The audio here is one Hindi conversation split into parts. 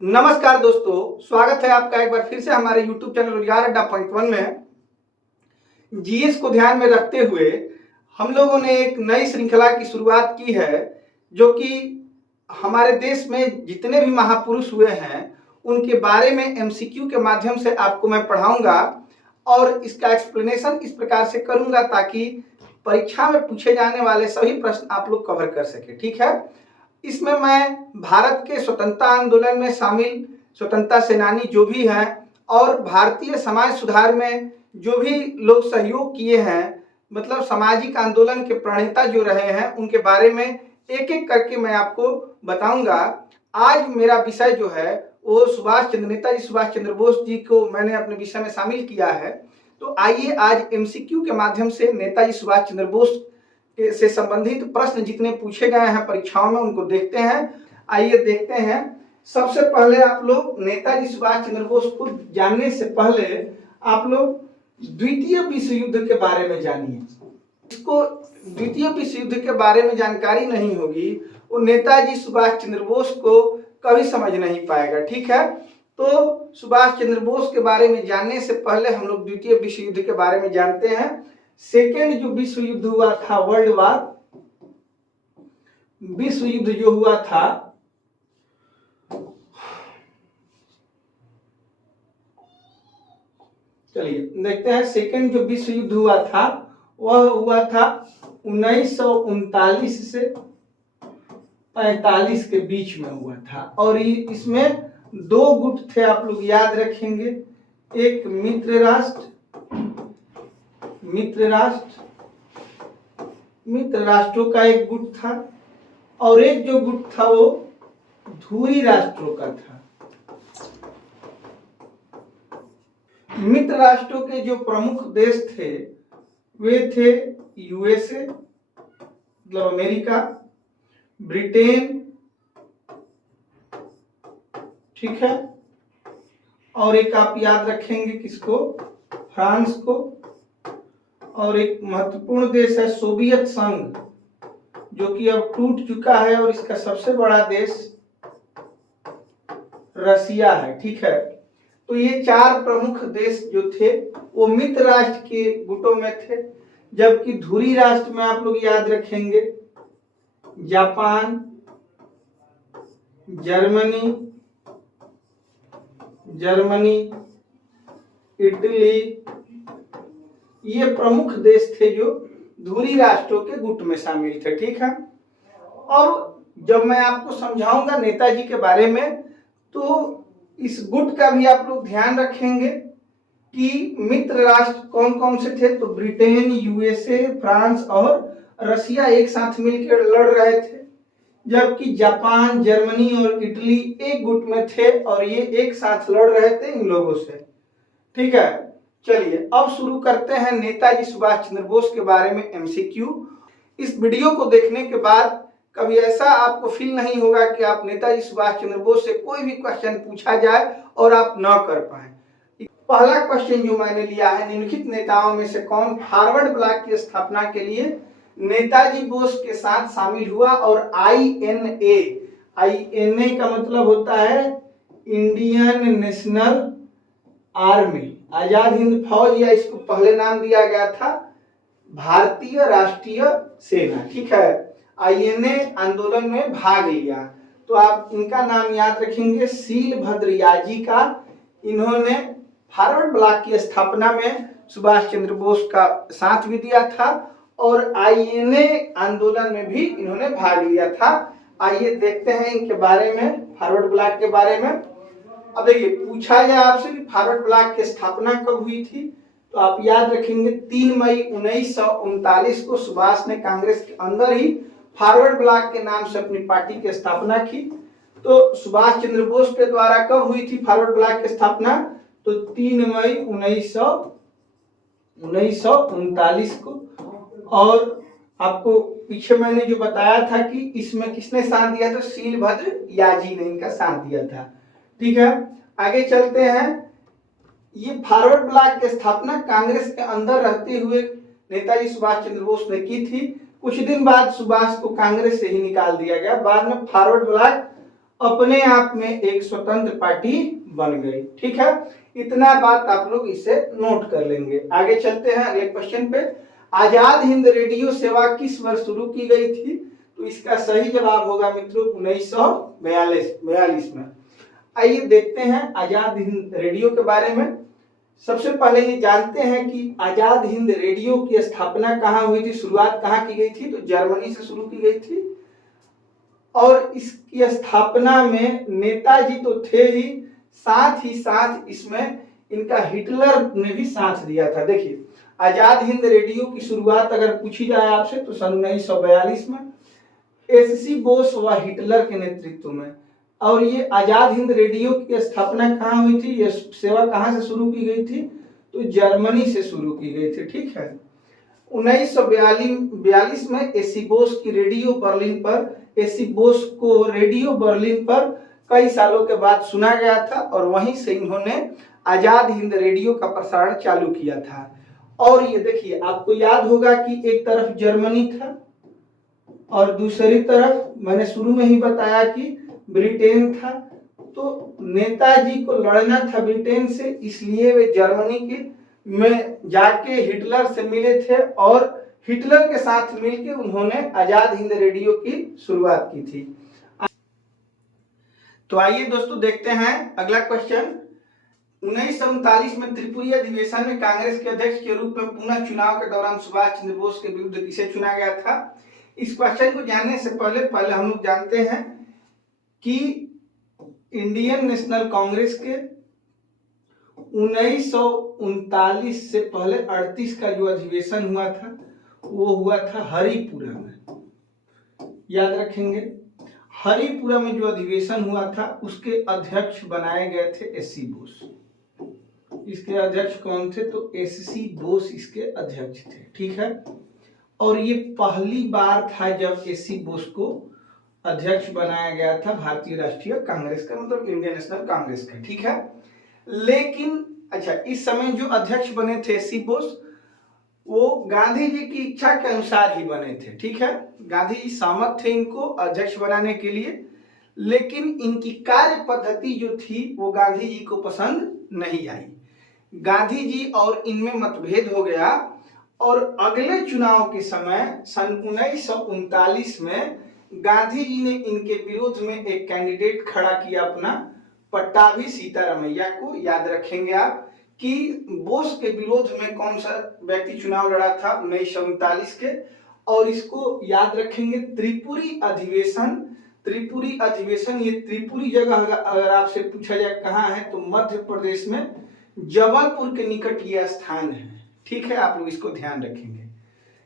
नमस्कार दोस्तों, स्वागत है आपका एक बार फिर से हमारे YouTube चैनल रोजगार अड्डा पॉइंट वन में। जीएस को ध्यान में रखते हुए हम लोगों ने एक नई श्रृंखला की शुरुआत की है, जो कि हमारे देश में जितने भी महापुरुष हुए हैं उनके बारे में एमसीक्यू के माध्यम से आपको मैं पढ़ाऊंगा और इसका एक्सप्लेनेशन इस प्रकार से करूंगा ताकि परीक्षा में पूछे जाने वाले सभी प्रश्न आप लोग कवर कर सके। ठीक है, इसमें मैं भारत के स्वतंत्रता आंदोलन में शामिल स्वतंत्रता सेनानी जो भी हैं और भारतीय समाज सुधार में जो भी लोग सहयोग किए हैं, मतलब सामाजिक आंदोलन के प्रणेता जो रहे हैं, उनके बारे में एक एक करके मैं आपको बताऊंगा। आज मेरा विषय जो है वो नेताजी सुभाष चंद्र बोस जी को मैंने अपने विषय में शामिल किया है। तो आइए आज एमसीक्यू के माध्यम से नेताजी सुभाष चंद्र बोस से संबंधित प्रश्न जितने पूछे गए हैं परीक्षाओं में उनको देखते हैं। आइए देखते हैं। सबसे पहले आप लोग नेताजी सुभाष चंद्र बोस को जानने से पहले आप लोग द्वितीय विश्व युद्ध के बारे में जानिए। इसको द्वितीय विश्व युद्ध के बारे में जानकारी नहीं होगी वो नेताजी सुभाष चंद्र बोस को कभी समझ नहीं पाएगा। ठीक है, तो सुभाष चंद्र बोस के बारे में जानने से पहले हम लोग द्वितीय विश्व युद्ध के बारे में जानते हैं। सेकेंड जो विश्व युद्ध हुआ था, वर्ल्ड वार विश्व युद्ध जो हुआ था, चलिए देखते हैं। सेकेंड जो विश्व युद्ध हुआ था वह हुआ था 1939 से 45 के बीच में हुआ था और इसमें दो गुट थे, आप लोग याद रखेंगे। एक मित्र राष्ट्रों का एक गुट था और एक जो गुट था वो धुरी राष्ट्रों का था। मित्र राष्ट्रों के जो प्रमुख देश थे वे थे यूएसए मतलब अमेरिका, ब्रिटेन, ठीक है, और एक आप याद रखेंगे किसको, फ्रांस को, और एक महत्वपूर्ण देश है सोवियत संघ जो कि अब टूट चुका है और इसका सबसे बड़ा देश रसिया है। ठीक है, तो ये चार प्रमुख देश जो थे वो मित्र राष्ट्र के गुटों में थे, जबकि धुरी राष्ट्र में आप लोग याद रखेंगे जापान, जर्मनी, इटली, ये प्रमुख देश थे जो धुरी राष्ट्रों के गुट में शामिल थे। ठीक है, और जब मैं आपको समझाऊंगा नेताजी के बारे में तो इस गुट का भी आप लोग ध्यान रखेंगे कि मित्र राष्ट्र कौन कौन से थे। तो ब्रिटेन, यूएसए, फ्रांस और रसिया एक साथ मिलकर लड़ रहे थे, जबकि जापान, जर्मनी और इटली एक गुट में थे और ये एक साथ लड़ रहे थे इन लोगों से। ठीक है, चलिए अब शुरू करते हैं नेताजी सुभाष चंद्र बोस के बारे में एमसीक्यू। इस वीडियो को देखने के बाद कभी ऐसा आपको फील नहीं होगा कि आप नेताजी सुभाष चंद्र बोस से कोई भी क्वेश्चन पूछा जाए और आप न कर पाए। पहला क्वेश्चन जो मैंने लिया है, निम्नलिखित नेताओं में से कौन फॉरवर्ड ब्लॉक की स्थापना के लिए नेताजी बोस के साथ शामिल हुआ। और आईएनए का मतलब होता है Indian national army, Azad Hind फौज, या इसको पहले नाम दिया गया था भारतीय राष्ट्रीय सेना। ठीक है, आईएनए आंदोलन में भाग लिया। तो आप इनका नाम याद रखेंगे, शीलभद्र याजी का। इन्होंने फॉरवर्ड ब्लॉक की स्थापना में सुभाष चंद्र बोस का साथ भी दिया था और आईएनए आंदोलन में भी इन्होंने भाग लिया था। आइए देखते हैं इनके बारे में, फॉरवर्ड ब्लॉक के बारे में। अब देखिए, पूछा जाए आपसे कि फॉरवर्ड ब्लॉक की स्थापना कब हुई थी, तो आप याद रखेंगे 3 मई 1939 को सुभाष ने कांग्रेस के अंदर ही फॉरवर्ड ब्लॉक के नाम से अपनी पार्टी की स्थापना की। तो सुभाष चंद्र बोस के द्वारा कब हुई थी फॉरवर्ड ब्लॉक की स्थापना, तो 3 मई 1939 को। और आपको पीछे मैंने जो बताया था कि इसमें किसने साथ दिया, तो शीलभद्र याजी ने इनका साथ दिया था। ठीक है, आगे चलते हैं। ये फॉरवर्ड ब्लॉक की स्थापना कांग्रेस के अंदर रहते हुए नेताजी सुभाष चंद्र बोस ने की थी। कुछ दिन बाद सुभाष को कांग्रेस से ही निकाल दिया गया। बाद में फॉरवर्ड ब्लॉक अपने आप में एक स्वतंत्र पार्टी बन गई। ठीक है, इतना बात आप लोग इसे नोट कर लेंगे। आगे चलते हैं अगले क्वेश्चन पे। आजाद हिंद रेडियो सेवा किस वर्ष शुरू की गई थी? तो इसका सही जवाब होगा मित्रों 1942 में। आइए देखते हैं आजाद हिंद रेडियो के बारे में। सबसे पहले ये जानते हैं कि आजाद हिंद रेडियो की स्थापना कहाँ हुई थी, शुरुआत कहाँ की गई थी? तो जर्मनी से शुरू की गई थी। और इसकी स्थापना में नेताजी तो थे ही साथ इसमें इनका हिटलर ने भी साथ दिया था। देखिए, आजाद हिंद रेडियो की शुरुआत अगर पूछी जाए आपसे तो सन 1942 में एससी बोस व हिटलर के नेतृत्व में। और ये आजाद हिंद रेडियो की स्थापना कहाँ हुई थी, ये सेवा कहाँ से शुरू की गई थी? तो जर्मनी से शुरू की गई थी। ठीक है, 1942 में एसी बोस की रेडियो बर्लिन पर, एसी बोस को रेडियो बर्लिन पर कई सालों के बाद सुना गया था और वहीं से इन्होंने आजाद हिंद रेडियो का प्रसारण चालू किया था। और ये देखिए, आपको याद होगा कि एक तरफ जर्मनी था और दूसरी तरफ मैंने शुरू में ही बताया कि ब्रिटेन था। तो नेताजी को लड़ना था ब्रिटेन से, इसलिए वे जर्मनी के में जाके हिटलर से मिले थे और हिटलर के साथ मिलकर उन्होंने आजाद हिंद रेडियो की शुरुआत की थी। तो आइए दोस्तों देखते हैं अगला क्वेश्चन। 1939 में त्रिपुरी अधिवेशन में कांग्रेस के अध्यक्ष के रूप में पुनः चुनाव के दौरान सुभाष चंद्र बोस के विरुद्ध किसे चुना गया था? इस क्वेश्चन को जानने से पहले हम लोग जानते हैं कि इंडियन नेशनल कांग्रेस के 1939 से पहले 38 का जो अधिवेशन हुआ था वो हुआ था हरिपुरा में। याद रखेंगे, हरिपुरा में जो अधिवेशन हुआ था उसके अध्यक्ष बनाए गए थे एससी बोस। इसके अध्यक्ष कौन थे? तो एससी बोस इसके अध्यक्ष थे। ठीक है, और ये पहली बार था जब एससी बोस को अध्यक्ष बनाया गया था भारतीय राष्ट्रीय कांग्रेस का, मतलब इंडियन नेशनल कांग्रेस का। ठीक है, लेकिन अच्छा, इस समय जो अध्यक्ष बने थे एससी बोस वो गांधी जी की इच्छा के अनुसार ही बने थे। ठीक है, गांधी जी सहमत थे इनको अध्यक्ष बनाने के लिए, लेकिन इनकी कार्य पद्धति जो थी वो गांधी जी को पसंद नहीं आई। गांधी जी और इनमें मतभेद हो गया और अगले चुनाव के समय सन 1939 में गांधी जी ने इनके विरोध में एक कैंडिडेट खड़ा किया अपना, पट्टाभी सीतारमैया को। याद रखेंगे आप कि बोस के विरोध में कौन सा व्यक्ति चुनाव लड़ा था 1939 के, और इसको याद रखेंगे त्रिपुरी अधिवेशन। त्रिपुरी अधिवेशन, ये त्रिपुरी जगह अगर आपसे पूछा जाए कहाँ है तो मध्य प्रदेश में जबलपुर के निकट यह स्थान है। ठीक है, आप लोग इसको ध्यान रखेंगे।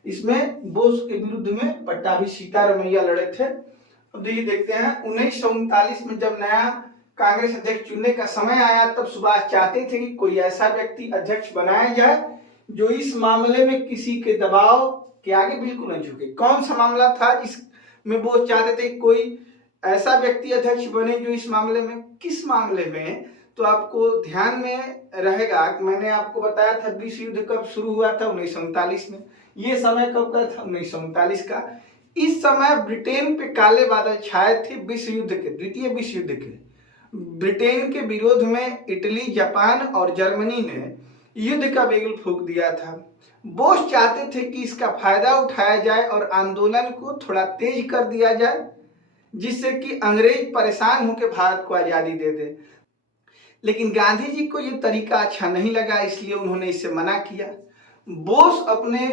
इसमें बोस के विरुद्ध में पट्टाभी सीतारमैया लड़े थे। अब देखिए, देखते हैं 1939 में जब नया कांग्रेस अध्यक्ष चुनने का समय आया तब सुभाष चाहते थे कि कोई ऐसा व्यक्ति अध्यक्ष बनाया जाए जो इस मामले में किसी के दबाव के आगे बिल्कुल न झुके। कौन सा मामला था इसमें बोस चाहते थे कोई ऐसा व्यक्ति अध्यक्ष बने जो इस मामले में, किस मामले में? तो आपको ध्यान में रहेगा, मैंने आपको बताया था विश्व युद्ध कब शुरू हुआ था 1939 में। ये समय कब का था? 1939 का। इस समय ब्रिटेन पे काले बादल छाए थे विश्व युद्ध के, द्वितीय विश्व युद्ध के। ब्रिटेन के विरोध में इटली, जापान और जर्मनी ने युद्ध का बिगुल फूंक दिया था। बोस चाहते थे कि इसका फायदा उठाया जाए और आंदोलन को थोड़ा तेज कर दिया जाए जिससे कि अंग्रेज परेशान होकर भारत को आजादी दे दे। लेकिन गांधी जी को यह तरीका अच्छा नहीं लगा, इसलिए उन्होंने इससे मना किया। बोस अपने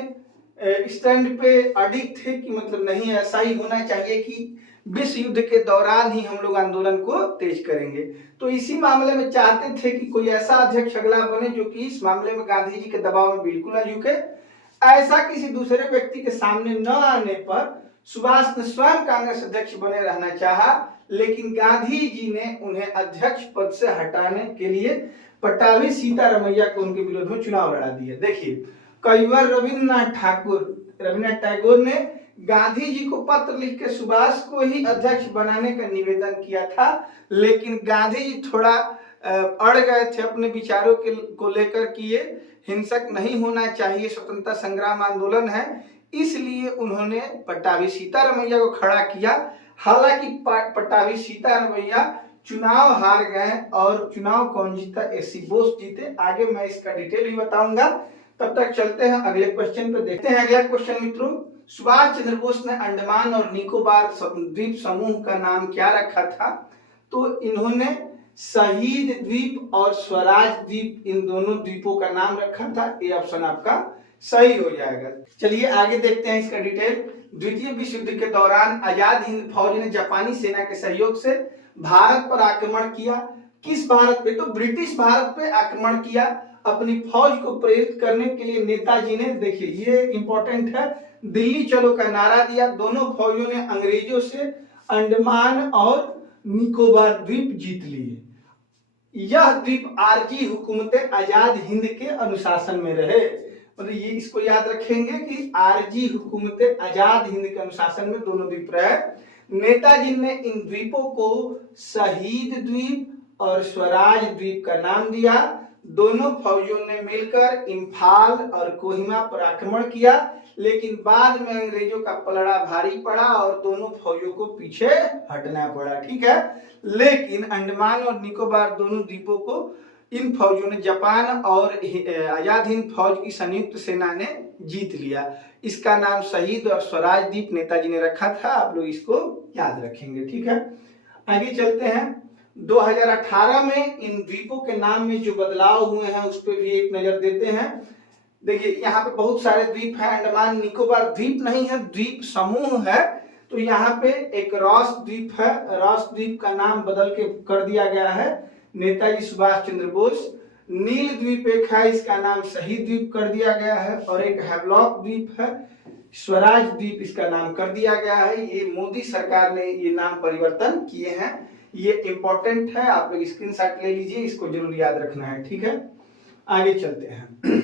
स्टैंड पे अडिग थे कि मतलब नहीं, ऐसा ही होना चाहिए कि विश्व युद्ध के दौरान ही हम लोग आंदोलन को तेज करेंगे। तो इसी मामले में चाहते थे कि कोई ऐसा अध्यक्ष अगला बने जो कि इस मामले में गांधी जी के दबाव में बिल्कुल न झुके। ऐसा किसी दूसरे व्यक्ति के सामने न आने पर सुभाष ने स्वयं कांग्रेस अध्यक्ष बने रहना चाहा, लेकिन गांधी जी ने उन्हें अध्यक्ष पद से हटाने के लिए पट्टाभी सीतारमैया को उनके विरोध में चुनाव लड़ा दिया। देखिए, कई बार रविन्द्रनाथ टैगोर ने गांधी जी को पत्र लिख के सुभाष को ही अध्यक्ष बनाने का निवेदन किया था, लेकिन गांधी जी थोड़ा अड़ गए थे अपने विचारों को लेकर कि ये हिंसक नहीं होना चाहिए, स्वतंत्रता संग्राम आंदोलन है, इसलिए उन्होंने पट्टाभी सीतारमैया को खड़ा किया। हालांकि पट्टाभी सीतारमैया चुनाव हार गए और चुनाव कौन जीता, एससी बोस जीते। आगे मैं इसका डिटेल भी बताऊंगा। तब तक चलते हैं अगले क्वेश्चन पे, देखते हैं अगला क्वेश्चन मित्रों। सुभाष चंद्र बोस ने अंडमान और निकोबार द्वीप समूह का नाम क्या रखा था? तो इन्होंने शहीद द्वीप और स्वराज द्वीप, इन दोनों द्वीपों का नाम रखा था। ये ऑप्शन आपका सही हो जाएगा। चलिए आगे देखते हैं इसका डिटेल। द्वितीय विश्व युद्ध के दौरान आजाद हिंद फौज ने जापानी सेना के सहयोग से भारत पर आक्रमण किया। किस भारत पे? तो ब्रिटिश भारत पे आक्रमण किया। अपनी फौज को प्रेरित करने के लिए नेताजी ने, देखिए ये इंपॉर्टेंट है, दिल्ली चलो का नारा दिया। दोनों फौजों ने अंग्रेजों से अंडमान और निकोबार द्वीप जीत लिए। यह द्वीप आरजी हुकूमत आजाद हिंद के अनुशासन में रहे। मतलब ये इसको याद रखेंगे कि आरजी हुकूमत आजाद हिंद के अनुशासन में दोनों द्वीप रहे। नेताजी ने इन द्वीपों को शहीद द्वीप और स्वराज द्वीप का नाम दिया। दोनों फौजों ने मिलकर इम्फाल और कोहिमा पर आक्रमण किया, लेकिन बाद में अंग्रेजों का पलड़ा भारी पड़ा और दोनों फौजों को पीछे हटना पड़ा। ठीक है, लेकिन अंडमान और निकोबार दोनों द्वीपों को इन फौजों ने, जापान और आजाद हिंद फौज की संयुक्त सेना ने जीत लिया। इसका नाम शहीद और स्वराज द्वीप नेताजी ने रखा था। आप लोग इसको याद रखेंगे। ठीक है, आगे चलते हैं। 2018 में इन द्वीपों के नाम में जो बदलाव हुए हैं उस पर भी एक नजर देते हैं। देखिए यहाँ पे बहुत सारे द्वीप हैं। अंडमान निकोबार द्वीप नहीं है, द्वीप समूह है। तो यहाँ पे एक रॉस द्वीप है, रॉस द्वीप का नाम बदल के कर दिया गया है नेताजी सुभाष चंद्र बोस। नील द्वीप एक है, इसका नाम शहीद द्वीप कर दिया गया है। और एक हैवलॉक द्वीप है, स्वराज द्वीप इसका नाम कर दिया गया है। ये मोदी सरकार ने ये नाम परिवर्तन किए हैं। ये इंपॉर्टेंट है, आप लोग स्क्रीनशॉट ले लीजिए, इसको जरूर याद रखना है। ठीक है, आगे चलते हैं।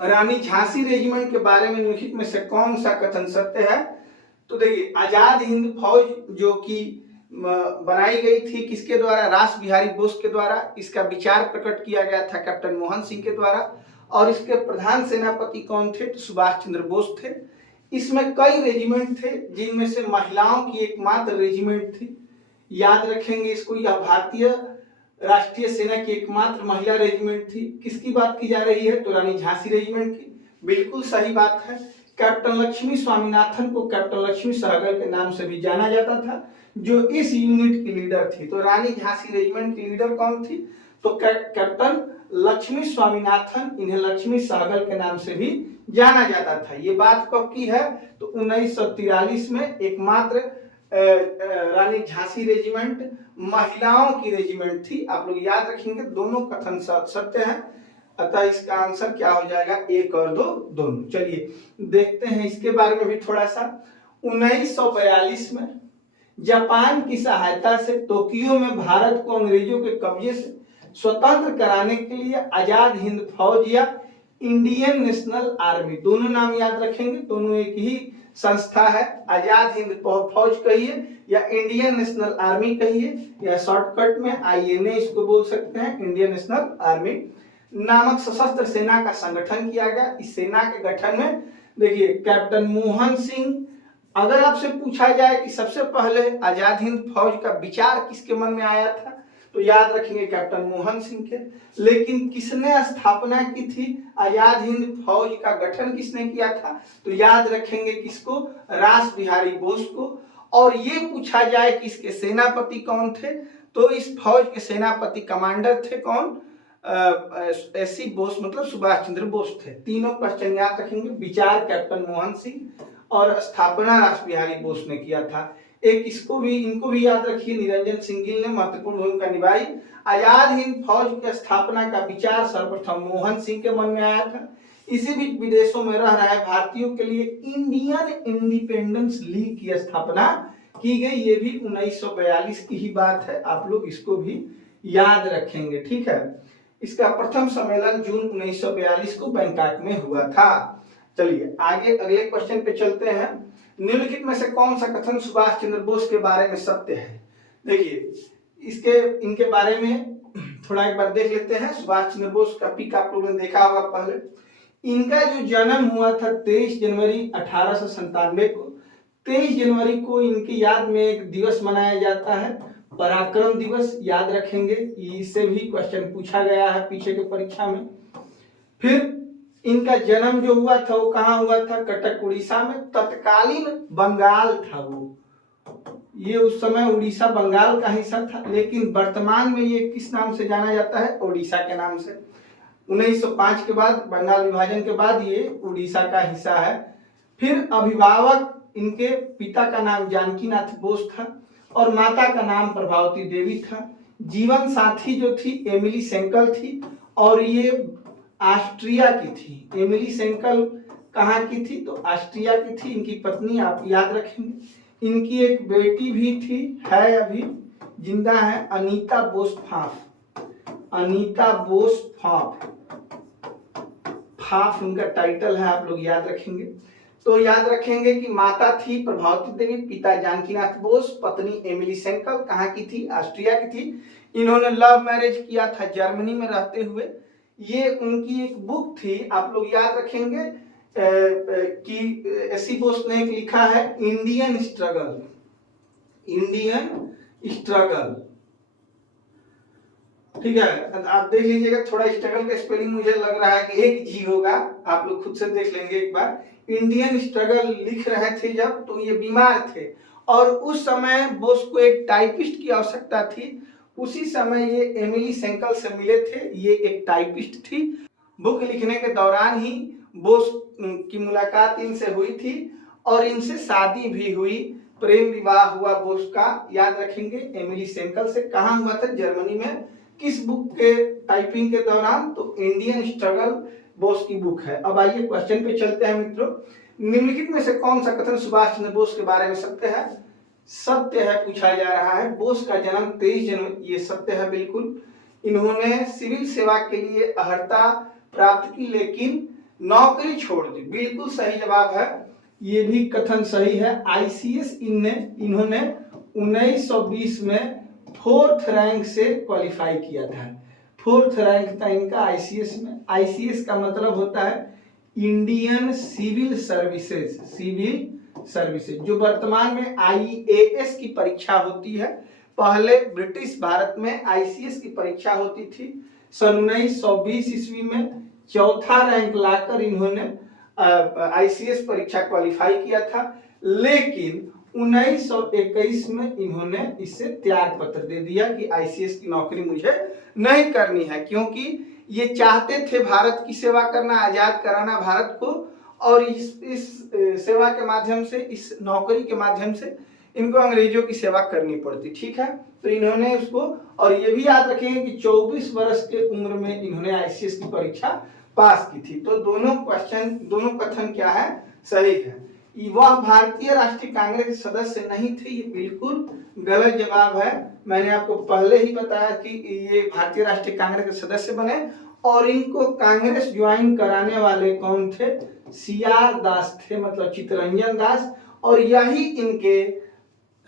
रानी झांसी रेजिमेंट के बारे में निम्नलिखित में से कौन सा कथन सत्य है? तो देखिए आजाद हिंद फौज जो कि बनाई गई थी किसके द्वारा? रास बिहारी बोस के द्वारा। इसका विचार प्रकट किया गया था कैप्टन मोहन सिंह के द्वारा। और इसके प्रधान सेनापति कौन थे? तो सुभाष चंद्र बोस थे। इसमें कई रेजिमेंट थे, जिनमें से महिलाओं की एकमात्र रेजिमेंट थी। याद रखेंगे इसको, यह भारतीय राष्ट्रीय सेना की एकमात्र महिला रेजिमेंट थी। किसकी बात की जा रही है? तो रानी झांसी रेजिमेंट की। बिल्कुल सही बात है। कैप्टन लक्ष्मी स्वामीनाथन को कैप्टन लक्ष्मी सहगल के नाम से भी जाना जाता था, जो इस यूनिट की लीडर थी। तो रानी झांसी रेजिमेंट की लीडर कौन थी? तो कैप्टन लक्ष्मी स्वामीनाथन, इन्हें लक्ष्मी सहगल के नाम से भी जाना जाता था। ये बात कब की है? तो 1943 में एकमात्र रानी झांसी रेजिमेंट महिलाओं की रेजिमेंट थी। आप लोग याद रखेंगे, दोनों कथन सत्य हैं। अतः इसका आंसर क्या हो जाएगा? 1 और 2 दोनों। चलिए देखते हैं इसके बारे में भी थोड़ा सा। 1942 में जापान की सहायता से टोक्यो में भारत को अंग्रेजों के कब्जे से स्वतंत्र कराने के लिए आजाद हिंद फौज या इंडियन नेशनल आर्मी, दोनों नाम याद रखेंगे, दोनों एक ही संस्था है। आजाद हिंद फौज कहिए या इंडियन नेशनल आर्मी कहिए, या शॉर्टकट में आईएनए इसको बोल सकते हैं, इंडियन नेशनल आर्मी नामक सशस्त्र सेना का संगठन किया गया। इस सेना के गठन में देखिए कैप्टन मोहन सिंह, अगर आपसे पूछा जाए कि सबसे पहले आजाद हिंद फौज का विचार किसके मन में आया था, तो याद रखेंगे कैप्टन मोहन सिंह के। लेकिन किसने स्थापना की थी? आजाद हिंद फौज का गठन किसने किया था? तो याद रखेंगे किसको? रास बिहारी बोस को। और ये पूछा जाए कि इसके सेनापति कौन थे, तो इस फौज के सेनापति कमांडर थे कौन? एससी बोस, मतलब सुभाष चंद्र बोस थे। तीनों क्वेश्चन याद रखेंगे। विचार कैप्टन मोहन सिंह और स्थापना रास बिहारी बोस ने किया था। एक इसको भी, इनको भी याद रखिए, निरंजन सिंह गिल ने महत्वपूर्ण भूमिका निभाई। आजाद हिंद फौज की स्थापना का विचार सर्वप्रथम मोहन सिंह के मन में आया था। इसी बीच विदेशों में रह रहे भारतीयों के लिए इंडियन इंडिपेंडेंस लीग की स्थापना की गई। ये भी 1942 की ही बात है, आप लोग इसको भी याद रखेंगे। ठीक है, इसका प्रथम सम्मेलन जून 1942 को बैंकॉक में हुआ था। चलिए आगे अगले क्वेश्चन पे चलते हैं। निम्नलिखित में से कौन सा कथन सुभाष चंद्र बोस के बारे में सत्य है? देखिए इनके बारे में थोड़ा एक बार देख लेते हैं। सुभाष चंद्र बोस का पिक आप लोगों ने देखा होगा पहले। इनका जो जन्म हुआ था 23 जनवरी 1897 को 23 जनवरी को इनकी याद में एक दिवस मनाया जाता है, पराक्रम दिवस, याद रखेंगे, इससे भी क्वेश्चन पूछा गया है पीछे के परीक्षा में। फिर इनका जन्म जो हुआ था वो कहाँ हुआ था, कटक उड़ीसा में, तत्कालीन बंगाल था वो, ये उस समय उड़ीसा बंगाल का हिस्सा था, लेकिन वर्तमान में ये किस नाम से जाना जाता है, उड़ीसा के नाम से। 1905 के बाद, बंगाल विभाजन के बाद ये उड़ीसा का हिस्सा है। फिर अभिभावक इनके पिता का नाम जानकीनाथ बोस था और माता का नाम प्रभावती देवी था। जीवन साथी जो थी एमिली सेंकल थी और ये ऑस्ट्रिया की थी। एमिली सेंकल कहाँ की थी, तो ऑस्ट्रिया की थी। इनकी पत्नी आप याद रखेंगे। इनकी एक बेटी भी थी, है अभी जिंदा है, Anita Bose Faf. Anita Bose Faf, Faf उनका टाइटल है, आप लोग याद रखेंगे। तो याद रखेंगे कि माता थी प्रभावती देवी, पिता जानकीनाथ बोस, पत्नी एमिली सेंकल, कहाँ की थी, ऑस्ट्रिया की थी। इन्होंने लव मैरिज किया था जर्मनी में रहते हुए। ये उनकी एक बुक थी, आप लोग याद रखेंगे कि एसी बोस ने एक लिखा है इंडियन स्ट्रगल। इंडियन स्ट्रगल, ठीक है, आप देख लीजिएगा, थोड़ा स्ट्रगल का स्पेलिंग मुझे लग रहा है कि एक जी होगा, आप लोग खुद से देख लेंगे एक बार। इंडियन स्ट्रगल लिख रहे थे जब, तो ये बीमार थे और उस समय बोस को एक टाइपिस्ट की आवश्यकता थी। उसी समय ये एमिली सेंकल से मिले थे, ये एक टाइपिस्ट थी। बुक लिखने के दौरान ही बोस की मुलाकात इनसे हुई थी और इनसे शादी भी हुई, प्रेम विवाह हुआ बोस का, याद रखेंगे, एमिली सेंकल से। कहाँ हुआ था, जर्मनी में। किस बुक के टाइपिंग के दौरान, तो इंडियन स्ट्रगल बोस की बुक है। अब आइए क्वेश्चन पे चलते हैं मित्रों। निम्नलिखित में से कौन सा कथन सुभाष चंद्र बोस के बारे में सत्य है? सत्य है पूछा जा रहा है। बोस का जन्म 23 जनवरी, ये सत्य है बिल्कुल। इन्होंने सिविल सेवा के लिए अर्हता प्राप्त की लेकिन नौकरी छोड़ दी, बिल्कुल सही जवाब है, ये भी कथन सही है। आईसीएस इन्होंने 1920 में 4th रैंक से क्वालिफाई किया था। 4th रैंक था इनका आईसीएस में। आईसीएस का मतलब होता है Indian civil services, civil services, जो वर्तमान में आईएएस की परीक्षा होती है। पहले ब्रिटिश भारत में आईसीएस की परीक्षा होती थी। सन 1920 ईस्वी में 4था रैंक लाकर इन्होंने आईसीएस परीक्षा क्वालिफाई किया था, लेकिन 1921 में इन्होंने इससे त्याग पत्र दे दिया कि आईसीएस की नौकरी मुझे नहीं करनी है, क्योंकि ये चाहते थे भारत की सेवा करना, आजाद कराना भारत को, और इस सेवा के माध्यम से, इस नौकरी के माध्यम से इनको अंग्रेजों की सेवा करनी पड़ती। ठीक है, तो इन्होंने उसको, और ये भी याद रखेंगे कि 24 वर्ष के उम्र में इन्होंने आईसीएस की परीक्षा पास की थी। तो दोनों क्वेश्चन, दोनों कथन क्या है, सही है। वह भारतीय राष्ट्रीय कांग्रेस के सदस्य नहीं थे, ये बिल्कुल गलत जवाब है। मैंने आपको पहले ही बताया कि ये भारतीय राष्ट्रीय कांग्रेस के सदस्य बने और इनको कांग्रेस ज्वाइन कराने वाले कौन थे, सीआर दास थे, मतलब चित्तरंजन दास, और यही इनके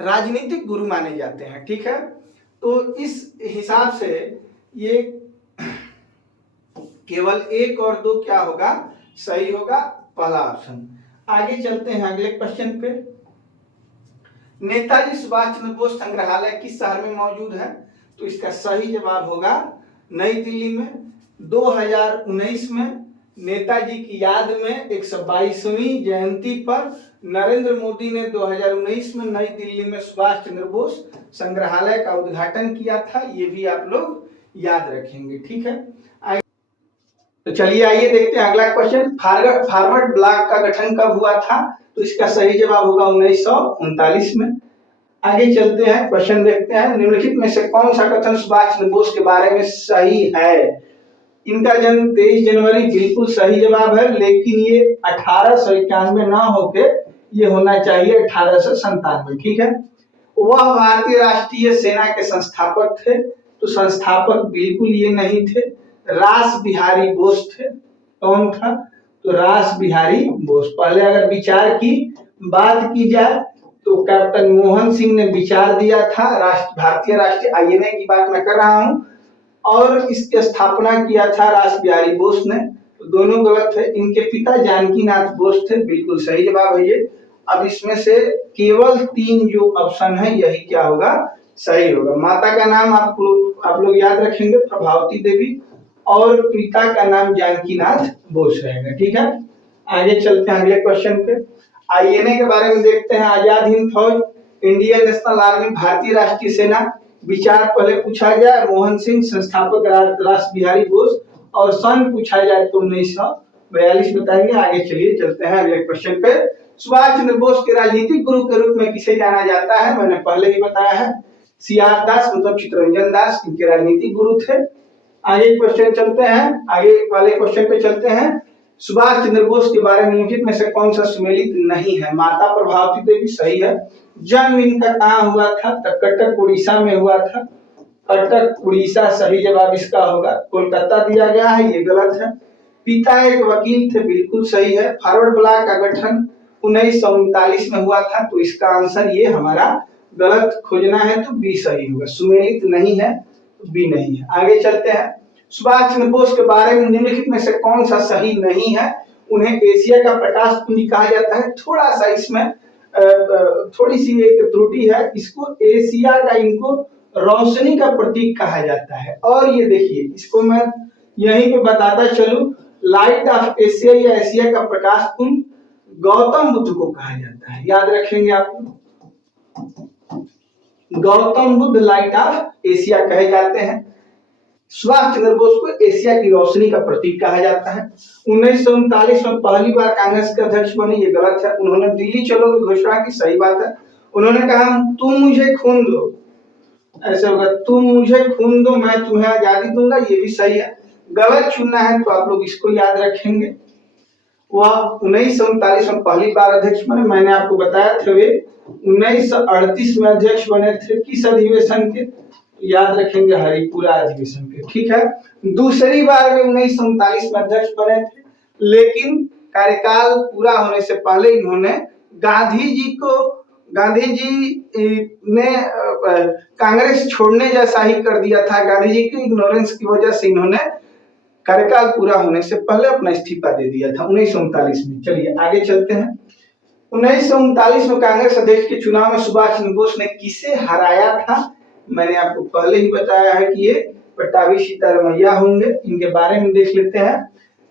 राजनीतिक गुरु माने जाते हैं। ठीक है, तो इस हिसाब से ये केवल 1 और 2 क्या होगा, सही होगा, पहला ऑप्शन। आगे चलते हैं अगले क्वेश्चन पे। नेताजी सुभाष चंद्र बोस संग्रहालय किस शहर में मौजूद है? तो इसका सही जवाब होगा नई दिल्ली में। 2019 में नेताजी की याद में 122वीं जयंती पर नरेंद्र मोदी ने 2019 में नई दिल्ली में सुभाष चंद्र बोस संग्रहालय का उद्घाटन किया था, ये भी आप लोग याद रखेंगे। ठीक है, तो चलिए आइए देखते हैं अगला क्वेश्चन। फारवर्ड ब्लॉक का गठन कब हुआ था? तो इसका सही जवाब होगा 1939 में। आगे चलते हैं, क्वेश्चन देखते हैं। निम्नलिखित में से कौन सा कथन सुभाष चंद्र बोस के बारे में सही है? इनका जन्म 23 जनवरी, बिल्कुल सही जवाब है, लेकिन ये 1891 ना होके ये होना चाहिए 1897। ठीक है, वह भारतीय राष्ट्रीय सेना के संस्थापक थे, तो संस्थापक बिल्कुल ये नहीं थे, रास बिहारी बोस थे। कौन था? तो रास बिहारी बोस। पहले अगर विचार की बात की जाए तो कैप्टन मोहन सिंह ने विचार दिया था, भारतीय राष्ट्रीय आईएनए की बात मैं कर रहा हूं, और इसकी स्थापना किया था रास बिहारी बोस ने। तो दोनों गलत है। इनके पिता जानकीनाथ बोस थे, बिल्कुल सही जवाब है ये। अब इसमें से केवल 3 जो ऑप्शन है यही क्या होगा, सही होगा। माता का नाम आप लोग याद रखेंगे प्रभावती देवी और पिता का नाम जानकीनाथ बोस रहेगा। ठीक है, आगे चलते हैं अगले क्वेश्चन पे। आईएनए के बारे में देखते हैं। आजाद हिंद फौज, इंडियन नेशनल आर्मी, भारतीय राष्ट्रीय सेना। विचार पहले पूछा गया, मोहन सिंह संस्थापक राष्ट्र बिहारी बोस, और सन पूछा जाए तो 1942 बताएंगे। आगे चलिए चलते हैं अगले क्वेश्चन पे। सुभाष चंद्र बोस के राजनीतिक गुरु के रूप में किसे जाना जाता है, मैंने पहले ही बताया है, सीआर दास मतलब चित्तरंजन दास इनके राजनीतिक गुरु थे। आगे क्वेश्चन चलते हैं, आगे वाले क्वेश्चन पे चलते हैं। सुभाष चंद्र बोस के बारे में निम्नलिखित में से कौन सा सुमेलित नहीं है। माता प्रभावती देवी सही है। जन्म इनका कहाँ हुआ था, तो कटक उड़ीसा में हुआ था। कटक उड़ीसा सही जवाब इसका होगा। कोलकाता दिया गया है, ये गलत है। पिता एक वकील थे, बिल्कुल सही है। फॉरवर्ड ब्लॉक का गठन 1939 में हुआ था, तो इसका आंसर ये हमारा गलत खोजना है, तो बी सही होगा। सुमेलित नहीं है तो बी नहीं है। आगे चलते हैं। सुभाष चंद्र बोस के बारे में निम्नलिखित में से कौन सा सही नहीं है। उन्हें एशिया का प्रकाश पुंज कहा जाता है। थोड़ा सा इसमें थोड़ी सी एक त्रुटि है, इसको एशिया का इनको रोशनी का प्रतीक कहा जाता है। और ये देखिए, इसको मैं यहीं पे बताता चलूं, लाइट ऑफ एशिया या एशिया का प्रकाश पुंज गौतम बुद्ध को कहा जाता है, याद रखेंगे आप। Gautam Buddha light of Asia कहे जाते हैं। सुभाष चंद्र बोस को एशिया की रोशनी का प्रतीक कहा जाता है। 1939 में पहली बार कांग्रेस के अध्यक्ष बने, ये गलत है। उन्होंने दिल्ली चलो की घोषणा की, सही बात है। उन्होंने कहा तुम मुझे खून दो, ऐसे होगा, तुम मुझे खून दो मैं तुम्हें आजादी दूंगा, ये भी सही है। गलत चुनना है तो आप लोग इसको याद रखेंगे। वह 1939 में पहली बार अध्यक्ष बने, मैंने आपको बताया था वे 1938 में अध्यक्ष बने थे। किस अधिवेशन के, याद रखेंगे, हरिपुरा अधिवेशन के। ठीक है, दूसरी बार वे 1939 में अध्यक्ष बने थे, लेकिन कार्यकाल पूरा होने से पहले इन्होंने गांधी जी ने कांग्रेस छोड़ने जैसा ही कर दिया था। गांधी जी की इग्नोरेंस की वजह से इन्होंने कार्यकाल पूरा होने से पहले अपना इस्तीफा दे दिया था 1939 में। चलिए आगे चलते हैं। 1939 में कांग्रेस अध्यक्ष के चुनाव में सुभाष चंद्र बोस ने किसे हराया था, मैंने आपको पहले ही बताया है कि ये पट्टाभी सीतारमैया होंगे। इनके बारे में देख लेते हैं।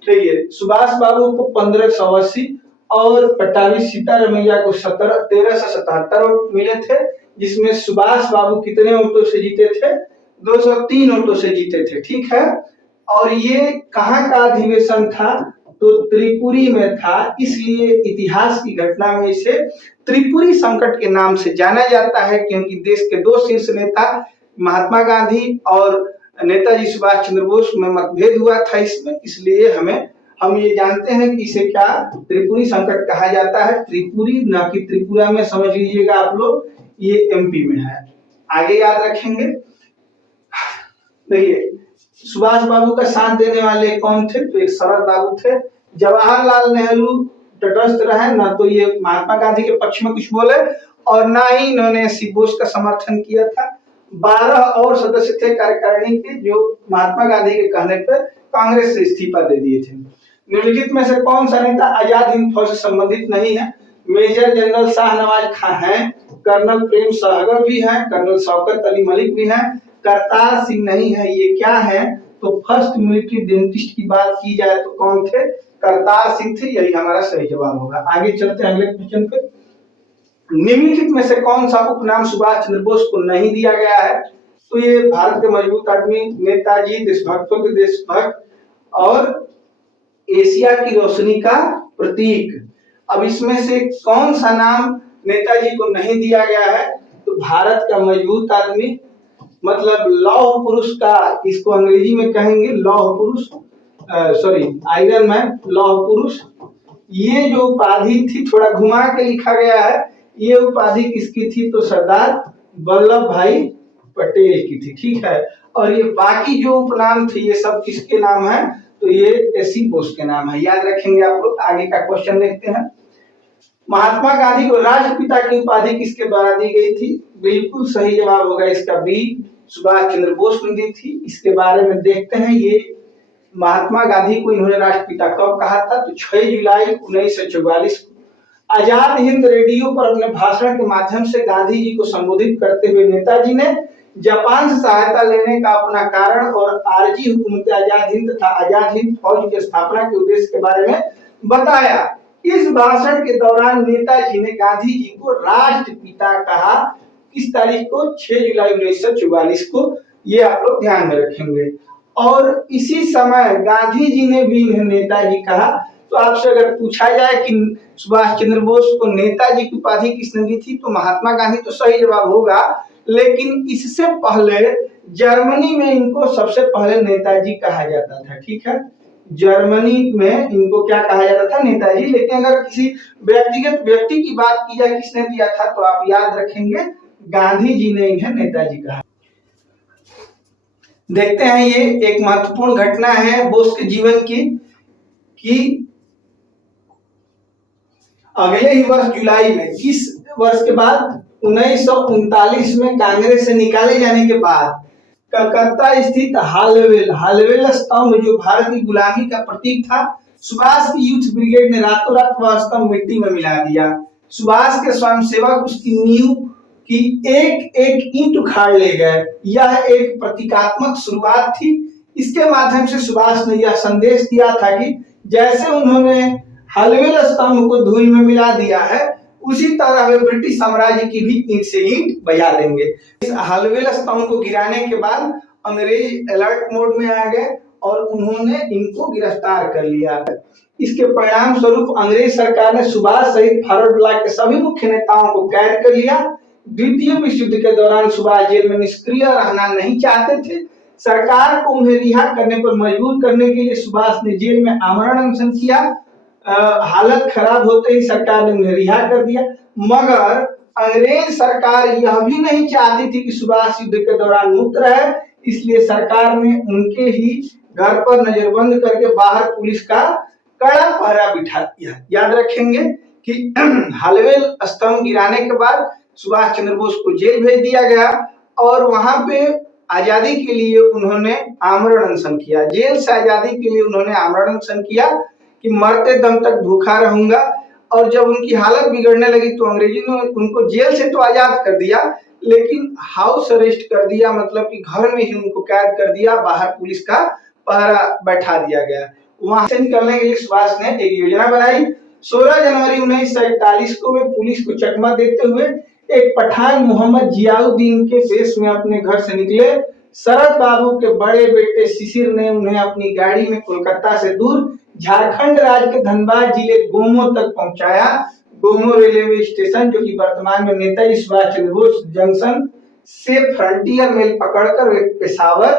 देखिए, सुभाष बाबू को 1580 और पट्टाभी सीतारमैया को 1377 वोट मिले थे, जिसमें सुभाष बाबू कितने वोटों से जीते थे, 203 वोटों से जीते थे। ठीक है, और ये कहाँ का अधिवेशन था, तो त्रिपुरी में था, इसलिए इतिहास की घटना में इसे त्रिपुरी संकट के नाम से जाना जाता है, क्योंकि देश के 2 शीर्ष नेता महात्मा गांधी और नेताजी सुभाष चंद्र बोस में मतभेद हुआ था इसमें, इसलिए हम ये जानते हैं कि इसे क्या त्रिपुरी संकट कहा जाता है। त्रिपुरी ना कि त्रिपुरा में, समझ लीजिएगा आप लोग, ये एमपी में है। आगे याद रखेंगे। देखिए, सुभाष बाबू का साथ देने वाले कौन थे, तो एक शरद बाबू थे। जवाहरलाल नेहरू तटस्थ रहे, ना तो ये महात्मा गांधी के पक्ष में कुछ बोले और ना ही इन्होंने सी बोस का समर्थन किया था। 12 और सदस्य थे कार्यकारिणी के, जो महात्मा गांधी के कहने पर कांग्रेस से इस्तीफा दे दिए थे। निम्नलिखित में से कौन सा नेता आजाद हिंद फौज से संबंधित नहीं है। मेजर जनरल शाहनवाज खां हैं, कर्नल प्रेम सहगल भी हैं, कर्नल शौकत अली मलिक भी हैं, करतार सिंह नहीं है। ये क्या है, तो फर्स्ट मिलिट्री डेंटिस्ट की बात की जाए तो कौन थे, करतार सिंह थे, यही हमारा सही जवाब होगा। आगे चलते हैं अगले क्वेश्चन पे। निम्नलिखित में से कौन सा उपनाम सुभाष चंद्र बोस को नहीं दिया गया है, तो ये भारत के मजबूत आदमी, नेताजी, देशभक्तों के देशभक्त और एशिया की रोशनी का प्रतीक। अब इसमें से कौन सा नाम नेताजी को नहीं दिया गया है, तो भारत का मजबूत आदमी मतलब लौह पुरुष का, इसको अंग्रेजी में कहेंगे लौह पुरुष, आयरन मैन, लौह पुरुष। ये जो उपाधि थी, थोड़ा घुमा के लिखा गया है, ये उपाधि किसकी थी, तो सरदार वल्लभ भाई पटेल की थी। ठीक है, और ये बाकी जो उपनाम थे ये सब किसके नाम है, तो ये एसी बोस के नाम है, याद रखेंगे आप लोग। आगे का क्वेश्चन देखते हैं। महात्मा गांधी को राष्ट्रपिता की उपाधि किसके द्वारा दी गई थी, बिल्कुल सही जवाब होगा इसका बी, सुभाष चंद्र बोस ने दी थी। इसके बारे में देखते हैं। ये महात्मा गांधी को इन्होंने राष्ट्रपिता कब कहा था, तो 6 जुलाई 1944 को आजाद हिंद रेडियो पर अपने भाषण के माध्यम से गांधी जी को संबोधित करते हुए नेताजी ने जापान से सहायता लेने का अपना कारण और आरजी हुकूमत आजाद हिंद तथा आजाद हिंद फौज की स्थापना के उद्देश्य के बारे में बताया। इस भाषण के दौरान नेताजी ने गांधी जी को राष्ट्रपिता कहा। किस तारीख को? 6 जुलाई 1944 को। ये आप लोग ध्यान में रखेंगे। और इसी समय गांधी जी ने भी इन्हें नेताजी कहा। तो आपसे अगर पूछा जाए कि सुभाष चंद्र बोस को नेताजी की उपाधि किसने दी थी, तो महात्मा गांधी तो सही जवाब होगा। लेकिन इससे पहले जर्मनी में इनको सबसे पहले नेताजी कहा जाता था। ठीक है, जर्मनी में इनको क्या कहा जाता था? नेताजी। लेकिन अगर किसी व्यक्तिगत व्यक्ति की बात की जाए किसने दिया था, तो आप याद रखेंगे गांधी जी ने इन्हें नेताजी कहा। देखते हैं, ये एक महत्वपूर्ण घटना है बोस के जीवन की कि अगले ही वर्ष जुलाई में, किस वर्ष के बाद? 1939 में कांग्रेस से निकाले जाने के बाद कलकत्ता स्थित हालवेल स्तंभ, जो भारत की गुलामी का प्रतीक था, सुभाष की यूथ ब्रिगेड ने रातों रात वह स्तंभ मिट्टी में मिला दिया। सुभाष के स्वयंसेवक उसकी नींव की एक एक ईंट उखाड़ ले गए। यह एक प्रतीकात्मक शुरुआत थी। इसके माध्यम से सुभाष ने यह संदेश दिया था कि जैसे उन्होंने हालवेल स्तंभ को धूल में मिला दिया है, उसी तरह वे ब्रिटिश साम्राज्य की भी ईंट से ईंट बजा देंगे। इस हालवेल स्तंभ को गिराने के बाद अंग्रेज अलर्ट मोड में आ गए और उन्होंने इनको गिरफ्तार कर लिया। इसके परिणाम स्वरूप अंग्रेज सरकार ने सुभाष सहित फॉरवर्ड ब्लॉक के सभी मुख्य नेताओं को कैद कर लिया। द्वितीय विश्व युद्ध के दौरान सुभाष जेल में निष्क्रिय रहना नहीं चाहते थे। सरकार को उन्हें रिहा करने पर मजबूर करने के लिए सुभाष ने जेल में आमरण अनशन किया। हालत खराब होते ही सरकार ने उन्हें रिहा कर दिया। मगर अंग्रेज सरकार यह भी नहीं चाहती थी कि सुभाष युद्ध के दौरान मुक्त रहे, इसलिए सरकार ने उनके ही घर पर नजरबंद करके बाहर पुलिस का कड़ा पहरा बिठा दिया। याद रखेंगे कि हालवेल स्तंभ गिराने के बाद सुभाष चंद्र बोस को जेल भेज दिया गया और वहां पे आजादी के लिए उन्होंने आमरण अनशन किया। जेल से आजादी के लिए उन्होंने आमरण अनशन किया कि मरते दम तक भूखा रहूंगा। और जब उनकी हालत बिगड़ने लगी तो अंग्रेजों ने उनको जेल से तो आजाद कर दिया, लेकिन हाउस अरेस्ट कर दिया, मतलब कि घर में ही उनको कैद कर दिया, बाहर पुलिस का पहरा बैठा दिया गया। वहां से निकलने के लिए सुभाष ने एक योजना बनाई। 16 जनवरी 1941 को वे पुलिस को चकमा देते हुए एक पठान मोहम्मद जियाउद्दीन के वेश में अपने घर से निकले। शरद बाबू के बड़े बेटे शिशिर ने उन्हें अपनी गाड़ी में कोलकाता से दूर झारखंड राज्य के धनबाद जिले गोमो तक पहुंचाया। गोमो रेलवे स्टेशन, जो कि वर्तमान में नेताजी सुभाष चंद्र बोस जंक्शन से फ्रंटियर मेल पकड़कर वे पेशावर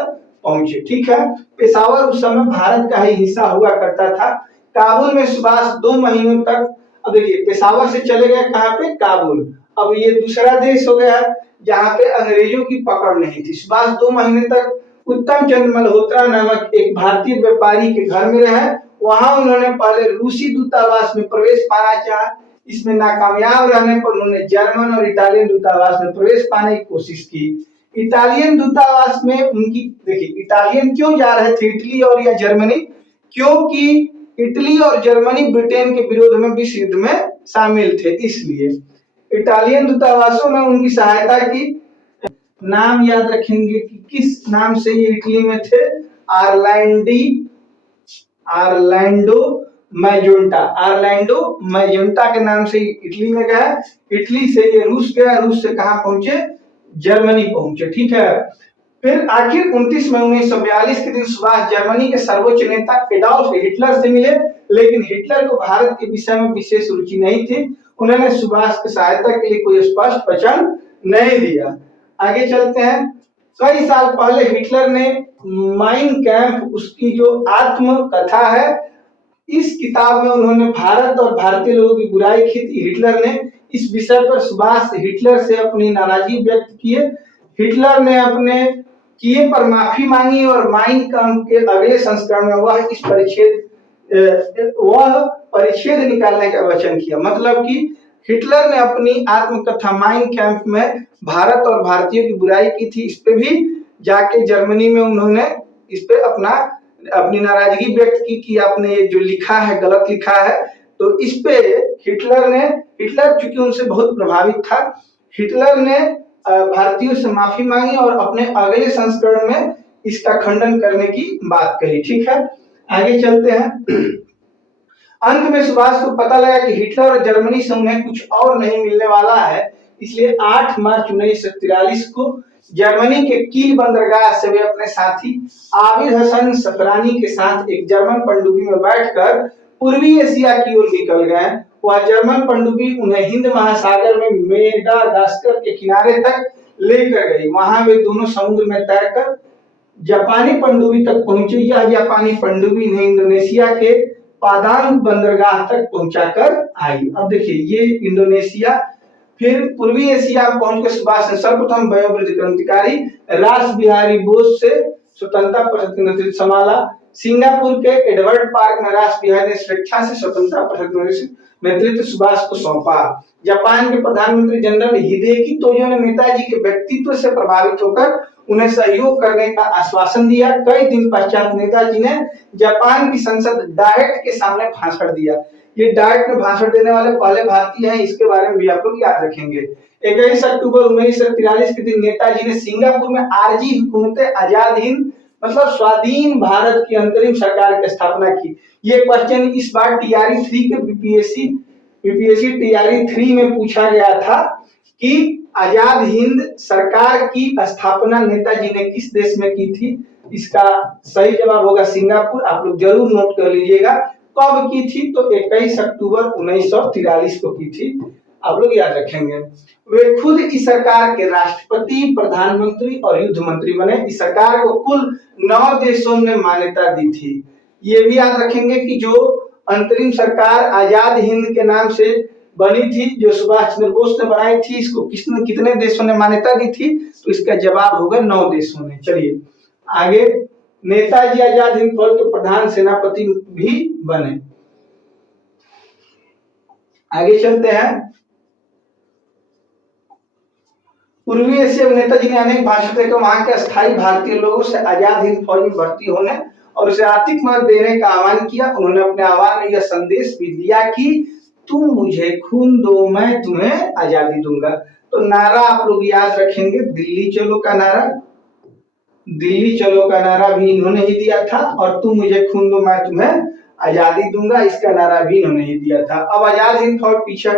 पहुंचे। ठीक है, पेशावर उस समय भारत का ही हिस्सा हुआ करता था। काबुल में सुभाष 2 महीनों तक, अब देखिए पेशावर से चले गए कहाँ पे? काबुल। अब ये दूसरा देश हो गया जहाँ पे अंग्रेजों की पकड़ नहीं थी। सुभाष 2 महीने तक उत्तम चंद्र मल्होत्रा नामक एक भारतीय व्यापारी के घर में रहे। वहां उन्होंने पहले रूसी दूतावास में प्रवेश पाना चाहा। इसमें नाकामयाब रहने पर उन्होंने जर्मन और इटालियन दूतावास में प्रवेश पाने की कोशिश की। इटालियन दूतावास में उनकी, देखिए इटालियन क्यों जा रहे थे इटली और या जर्मनी? क्योंकि इटली और जर्मनी ब्रिटेन के विरोध में विश्व युद्ध में शामिल थे, इसलिए इटालियन दूतावासों में उनकी सहायता की। नाम याद रखेंगे कि किस नाम से ये इटली में थे? आर्लैंडो मैजेंटा के नाम से इटली में गया। इटली से ये रूस गया, रूस से कहां पहुंचे? जर्मनी पहुंचे। ठीक है, फिर आखिर 29 मई 1942 के दिन सुभाष जर्मनी के सर्वोच्च नेता एडोल्फ हिटलर से मिले, लेकिन हिटलर को भारत के विषय में विशेष रुचि नहीं थी। उन्होंने सुभाष की सहायता के लिए कोई स्पष्ट वचन नहीं दिया। आगे चलते हैं। कई साल पहले हिटलर ने माइन कैंप, उसकी जो आत्म कथा है, इस किताब में उन्होंने भारत और भारतीय लोगों की बुराई की थी। हिटलर ने इस विषय पर सुभाष हिटलर से अपनी नाराजगी व्यक्त किए। हिटलर ने अपने किए पर माफी मांगी और माइन कैंप के अगले संस्करण में वह परिच्छेद निकालने का वचन किया। मतलब कि हिटलर ने अपनी आत्मकथा माइन कैंप में भारत और भारतीयों की बुराई की थी। इस पे भी जाके जर्मनी में उन्होंने इस पे अपनी नाराजगी व्यक्त की कि आपने ये जो लिखा है गलत लिखा है। तो इस पे हिटलर चूंकि उनसे बहुत प्रभावित था, हिटलर ने भारतीयों से माफी मांगी और अपने अगले संस्करण में इसका खंडन करने की बात कही। ठीक है, आगे चलते हैं। अंत में सुभाष को पता लगा कि हिटलर और जर्मनी से उन्हें कुछ और नहीं मिलने वाला है, इसलिए 8 मार्च 1943 को जर्मनी के कील बंदरगाह से वे अपने साथी आबिद हसन सफरानी के साथ एक जर्मन पनडुब्बी में बैठकर पूर्वी एशिया की ओर निकल गए। वह जर्मन पनडुब्बी उन्हें हिंद महासागर में मेडागास्कर के किनारे तक लेकर गई। वहां वे दोनों समुद्र में तैरकर जापानी पनडुब्बी तक पहुंचे। यह जापानी पनडुब्बी ने इंडोनेशिया के पादान बंदरगाह तक पहुंचाकर आई। अब देखिए, ये इंडोनेशिया, फिर पूर्वी एशिया में पहुंचकर सुभाष ने सर्वप्रथम वयोवृद्ध क्रांतिकारी रास बिहारी बोस से स्वतंत्रता परिषद का नेतृत्व संभाला। सिंगापुर के एडवर्ड पार्क में रास बिहारी ने स्वेच्छा से स्वतंत्रता परिषद का नेतृत्व सुभाष को सौंपा। जापान के प्रधानमंत्री जनरल हिदेकी तोजो ने नेताजी के व्यक्तित्व से प्रभावित होकर उन्हें सहयोग करने का आश्वासन दिया। कई दिन पश्चात नेताजी ने जापान की संसद डायट के सामने भाषण दिया। ये डायट में भाषण देने वाले पहले भारतीय हैं, इसके बारे में भी आप लोग याद रखेंगे। 21 अक्टूबर 1943 के दिन नेताजी ने सिंगापुर में आरजी हुकूमत आजाद हिंद मतलब स्वाधीन भारत की अंतरिम सरकार की स्थापना की। ये क्वेश्चन इस बार टीआरई 3 के बीपीएससी टीआरई 3 में पूछा गया था कि आजाद हिंद सरकार की स्थापना नेताजी ने किस देश में की थी। इसका सही जवाब होगा सिंगापुर। आप लोग जरूर नोट कर लीजिएगा कब की थी, तो 21 अक्टूबर 1943 को की थी, आप लोग याद रखेंगे। वे खुद इस सरकार के राष्ट्रपति, प्रधानमंत्री और युद्ध मंत्री बने। इस सरकार को कुल 9 देशों ने मान्यता दी थी। ये भी याद रखेंगे कि जो अंतरिम सरकार आजाद हिंद के नाम से बनी थी, जो सुभाष चंद्र बोस ने बनाई थी, इसको कितने देशों ने मान्यता दी थी, तो इसका जवाब होगा 9 देशों ने। चलिए आगे, नेताजी आजाद हिंद फौज के प्रधान सेनापति भी बने। आगे चलते हैं। पूर्वी एशिया में नेताजी ने अनेक भाषण देकर वहां के अस्थायी भारतीय लोगों से आजाद हिंद फौज में भर्ती होने और उसे आर्थिक मदद देने का आह्वान किया। उन्होंने अपने आह्वान में यह संदेश भी दिया कि तुम मुझे खून दो, मैं तुम्हें आजादी दूंगा। तो नारा आप लोग याद रखेंगे, दिल्ली चलो का नारा। दिल्ली चलो का नारा भी इन्होंने ही दिया था, और तुम मुझे खून दो, मैं तुम्हें आजादी दूंगा, इसका नारा भी इन्होंने ही दिया था। अब आजाद हिंद फौज पीछे,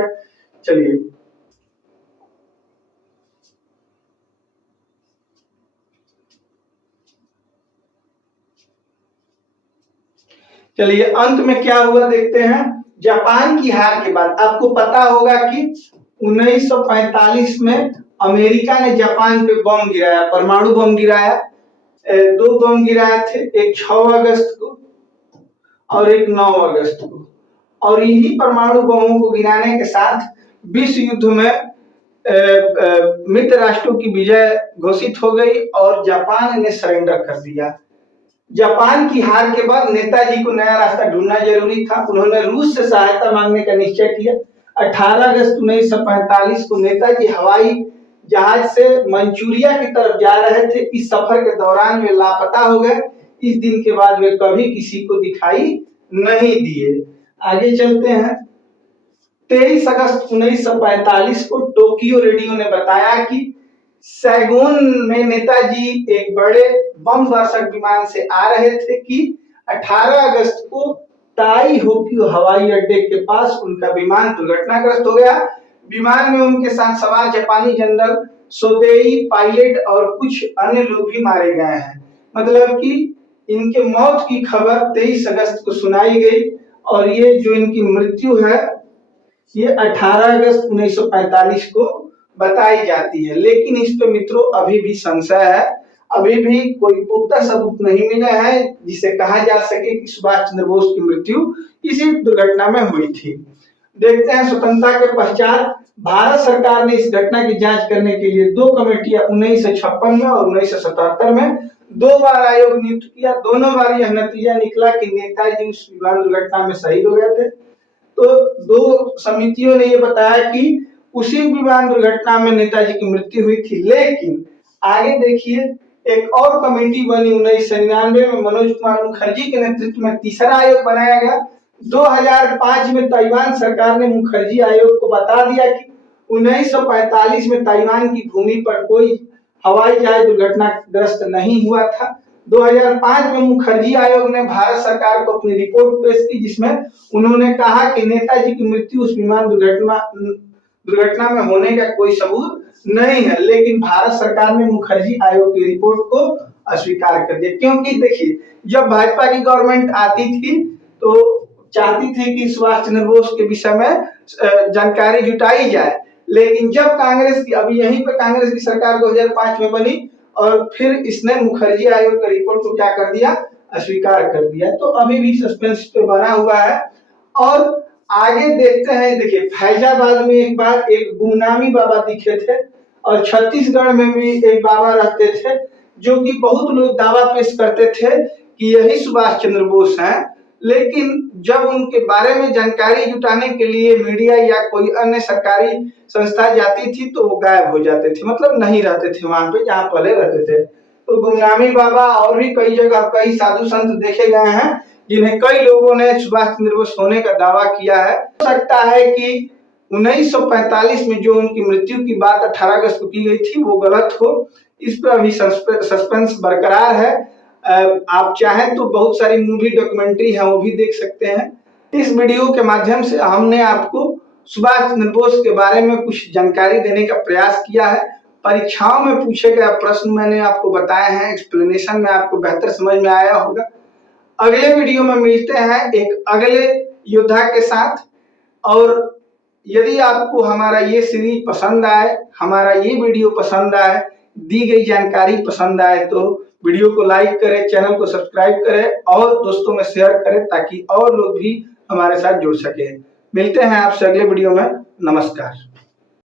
चलिए अंत में क्या हुआ देखते हैं। जापान की हार के बाद आपको पता होगा कि 1945 में अमेरिका ने जापान पे बम गिराया, परमाणु बम गिराया। 2 बम गिराए थे, एक 6 अगस्त को और एक 9 अगस्त को। और इन्हीं परमाणु बमों को गिराने के साथ विश्व युद्ध में मित्र राष्ट्रों की विजय घोषित हो गई और जापान ने सरेंडर कर दिया। जापान की हार के बाद नेताजी को नया रास्ता ढूंढना जरूरी था। उन्होंने रूस से सहायता मांगने का निश्चय किया। 18 अगस्त 1945 को नेताजी हवाई जहाज से मंचूरिया की तरफ जा रहे थे। इस सफर के दौरान वे लापता हो गए। इस दिन के बाद वे कभी किसी को दिखाई नहीं दिए। आगे चलते हैं। 23 अगस्त 1945 को टोक्यो रेडियो ने बताया कि सैगोन में नेताजी एक बड़े बम वर्षक विमान से आ रहे थे कि 18 अगस्त को ताई होक्यू हवाई अड्डे के पास उनका विमान दुर्घटनाग्रस्त हो गया। विमान में उनके साथ सवार जापानी जनरल सोदेई, पायलट और कुछ अन्य लोग भी मारे गए हैं। मतलब कि इनके मौत की खबर 23 अगस्त को सुनाई गई और ये जो इनकी मृत्यु है ये 18 अगस्त 1945 को बताई जाती है। लेकिन इस पे मित्रों अभी भी संशय है, अभी भी कोई पुख्ता सबूत नहीं मिला है जिसे कहा जा सके कि सुभाष चंद्र बोस की मृत्यु इसी दुर्घटना में हुई थी। देखते हैं, स्वतंत्रता के पश्चात भारत सरकार ने इस घटना की जांच करने के लिए 2 कमेटियां 1956 में और 1977 में 2 बार आयोग नियुक्त किया। दोनों बार यह नतीजा निकला कि नेताजी उस विमान दुर्घटना में शहीद हो गए थे। तो 2 समितियों ने यह बताया कि उसी विमान दुर्घटना में नेताजी की मृत्यु हुई थी। लेकिन आगे देखिए, एक और कमेटी बनी 1999 में मनोज कुमार मुखर्जी के नेतृत्व में तीसरा आयोग बनाया गया 2005 में ताइवान सरकार ने मुखर्जी आयोग को बता दिया कि 1945 में ताइवान की भूमि पर कोई हवाई जहाज दुर्घटनाग्रस्त नहीं हुआ था। 2005 में मुखर्जी आयोग ने भारत सरकार को अपनी रिपोर्ट पेश की, जिसमें उन्होंने कहा कि नेताजी की मृत्यु उस विमान दुर्घटना में होने का कोई सबूत नहीं है, लेकिन भारत सरकार ने मुखर्जी आयोग की रिपोर्ट को अस्वीकार कर दिया। क्योंकि देखिए, जब भाजपा की गवर्नमेंट आती थी तो चाहती थी कि सुभाष चंद्र बोस के विषय में जानकारी जुटाई जाए, लेकिन जब कांग्रेस की, अभी यहीं पर कांग्रेस की सरकार 2005 में बनी और फिर इसने मुखर्जी आयोग की रिपोर्ट को क्या कर दिया, अस्वीकार कर दिया। तो अभी भी सस्पेंस पे बना हुआ है। और आगे देखते हैं, देखिए फैजाबाद में एक बार एक गुमनामी बाबा दिखे थे और छत्तीसगढ़ में भी एक बाबा रहते थे, जो कि बहुत लोग दावा पेश करते थे कि यही सुभाष चंद्र बोस हैं, लेकिन जब उनके बारे में जानकारी जुटाने के लिए मीडिया या कोई अन्य सरकारी संस्था जाती थी तो वो गायब हो जाते थे, मतलब नहीं रहते थे वहां पे जहां पहले रहते थे। तो गुमनामी बाबा और भी कई जगह कई साधु संत देखे गए हैं जिन्हें कई लोगों ने सुभाष चंद्र बोस होने का दावा किया है। हो सकता है कि 1945 में जो उनकी मृत्यु की बात 18 अगस्त को की गई थी वो गलत हो। इस पर अभी सस्पेंस बरकरार है। आप चाहें तो बहुत सारी मूवी डॉक्यूमेंट्री है वो भी देख सकते हैं। इस वीडियो के माध्यम से हमने आपको सुभाष चंद्र बोस के बारे में कुछ जानकारी देने का प्रयास किया है। परीक्षाओं में पूछे गए प्रश्न मैंने आपको बताए हैं, एक्सप्लेनेशन में आपको बेहतर समझ में आया होगा। अगले वीडियो में मिलते हैं एक अगले योद्धा के साथ। और यदि आपको हमारा ये सीरीज पसंद आए, हमारा ये वीडियो पसंद आए, दी गई जानकारी पसंद आए तो वीडियो को लाइक करें, चैनल को सब्सक्राइब करें और दोस्तों में शेयर करें ताकि और लोग भी हमारे साथ जुड़ सके। मिलते हैं आपसे अगले वीडियो में। नमस्कार।